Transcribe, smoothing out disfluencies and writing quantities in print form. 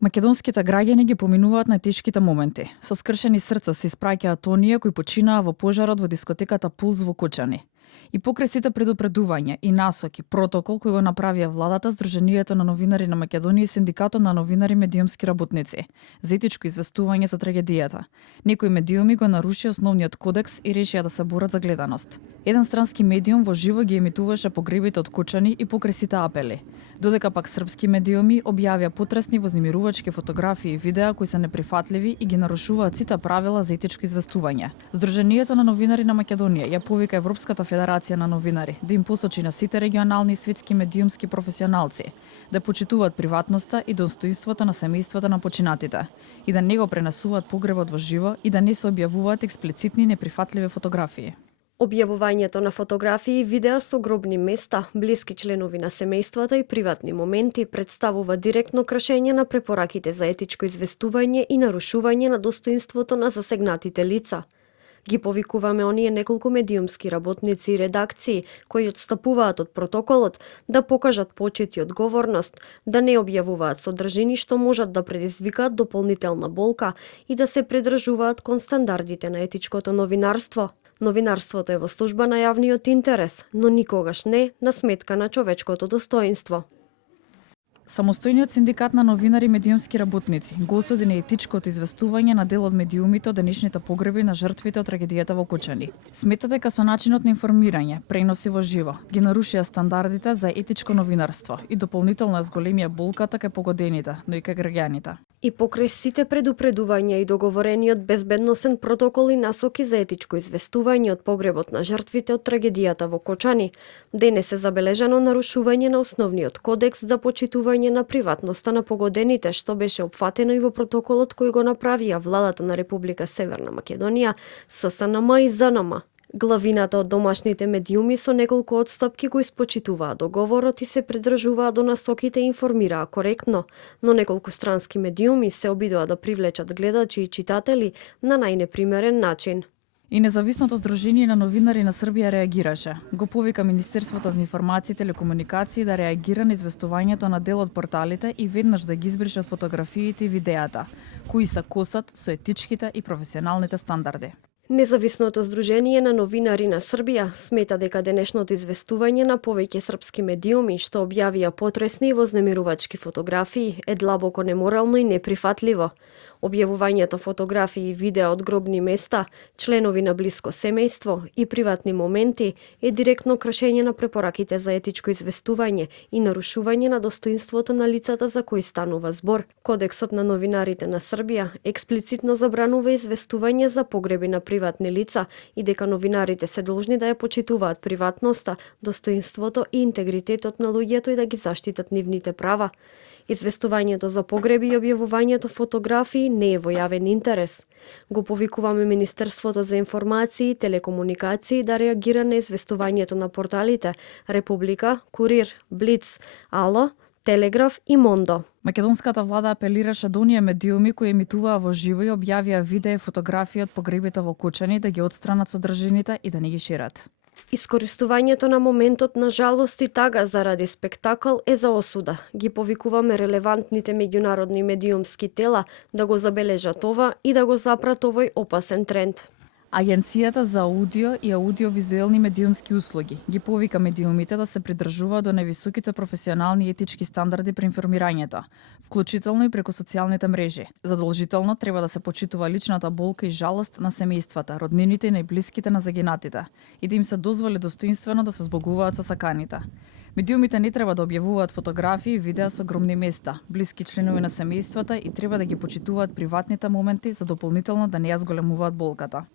Македонските граѓани ги поминуваат најтешките моменти. Со скршени срца се испраќаат оние кои починаа во пожарот во дискотеката Пулс во Кочани. И покрај сите предупредувања и насоки, протокол кој го направија владата, Сдруженијето на новинари на Македонија и Синдикатот на новинари медиумски работници за етичко известување за трагедијата. Некои медиуми го нарушија основниот кодекс и решија да се борат за гледаност. Еден странски медиум во живо ги емитуваше погребите од Кочани и покрај сите апели. Додека пак српски медиуми објавија потресни вознемирувачки фотографии и видеа кои се неприфатливи и ги нарушуваат сите правила за етичко известување. Сдруженијето на новинари на Македонија ја повика Европската федерација на новинари да им посочи на сите регионални и светски медиумски професионалци да почитуваат приватноста и достоинството на семејствата на починатите и да не го пренесуваат погребот во живо и да не се објавуваат експлицитни неприфатливи фотографии. Објавувањето на фотографии и видеа со гробни места, блиски членови на семејствата и приватни моменти представува директно кршење на препораките за етичко известување и нарушување на достоинството на засегнатите лица. Ги повикуваме оние неколку медиумски работници и редакции кои отстапуваат од протоколот да покажат почит и одговорност, да не објавуваат содржини што можат да предизвикаат дополнителна болка и да се придржуваат кон стандардите на етичкото новинарство. Новинарството е во служба на јавниот интерес, но никогаш не на сметка на човечкото достоинство. Самостојниот синдикат на новинари и медиумски работници го осуди на етичкото известување на дел од медиумите од денешните погреби на жртвите од трагедијата во Кочани. Смета дека со начинот на информирање, преноси во живо, ги нарушија стандардите за етичко новинарство и дополнително зголемија болката кај погодените, но и кај граѓаните. И покрај сите предупредувања и договорениот безбедносен протокол и насоки за етичко известување од погребот на жртвите од трагедијата во Кочани, денес е забележано нарушување на основниот кодекс за почитување на приватноста на погодените, што беше опфатено и во протоколот кој го направија владата на Република Северна Македонија, ССНМ и ЗНМ. Главината од домашните медиуми со неколку отстапки го испочитуваа договорот и се придржуваа до насоките и информираа коректно, но неколку странски медиуми се обидоа да привлечат гледачи и читатели на најнепримерен начин. И Независното здружение на новинари на Србија реагираше. Го повика Министерството за информации и телекомуникации да реагира на известувањето на дел од порталите и веднаш да ги избришат фотографиите и видеата, кои се косат со етичките и професионалните стандарди. Независното здружение на новинари на Србија смета дека денешното известување на повеќе српски медиуми што објавија потресни и вознемирувачки фотографии е длабоко неморално и неприфатливо. Објавувањето фотографии и видеа од гробни места, членови на блиско семејство и приватни моменти е директно кршење на препораките за етичко известување и нарушување на достоинството на лицата за кои станува збор. Кодексот на новинарите на Србија експлицитно забранува известување за погреби на приватни лица и дека новинарите се должни да ја почитуваат приватноста, достоинството и интегритетот на луѓето и да ги заштитат нивните права. Известувањето за погреби и објавувањето фотографии не е во јавен интерес. Го повикуваме Министерството за информации и телекомуникации да реагира на известувањето на порталите Република, Курир, Блиц, Ало, Телеграф и Мондо. Македонската влада апелираше до оние медиуми кои емитуваа во живо и објавија видеа и фотографии од погребите во Кочани да ги отстранат содржините и да не ги шират. Искористувањето на моментот на жалост и тага заради спектакл е за осуда. Ги повикуваме релевантните меѓународни медиумски тела да го забележат ова и да го запрат овој опасен тренд. Агенцијата за аудио и аудиовизуелни медиумски услуги ги повика медиумите да се придржуваат до највисоките професионални и етички стандарди при информирањето, вклучително и преку социјалните мрежи. Задолжително треба да се почитува личната болка и жалост на семејствата, роднините и најблиските на загинатите и да им се дозволи достоинствено да се збогуваат со саканите. Медиумите не треба да објавуваат фотографии и видеа со громни места, блиски членови на семејствата и треба да ги почитуваат приватните моменти за дополнително да не ја зголемуваат болката.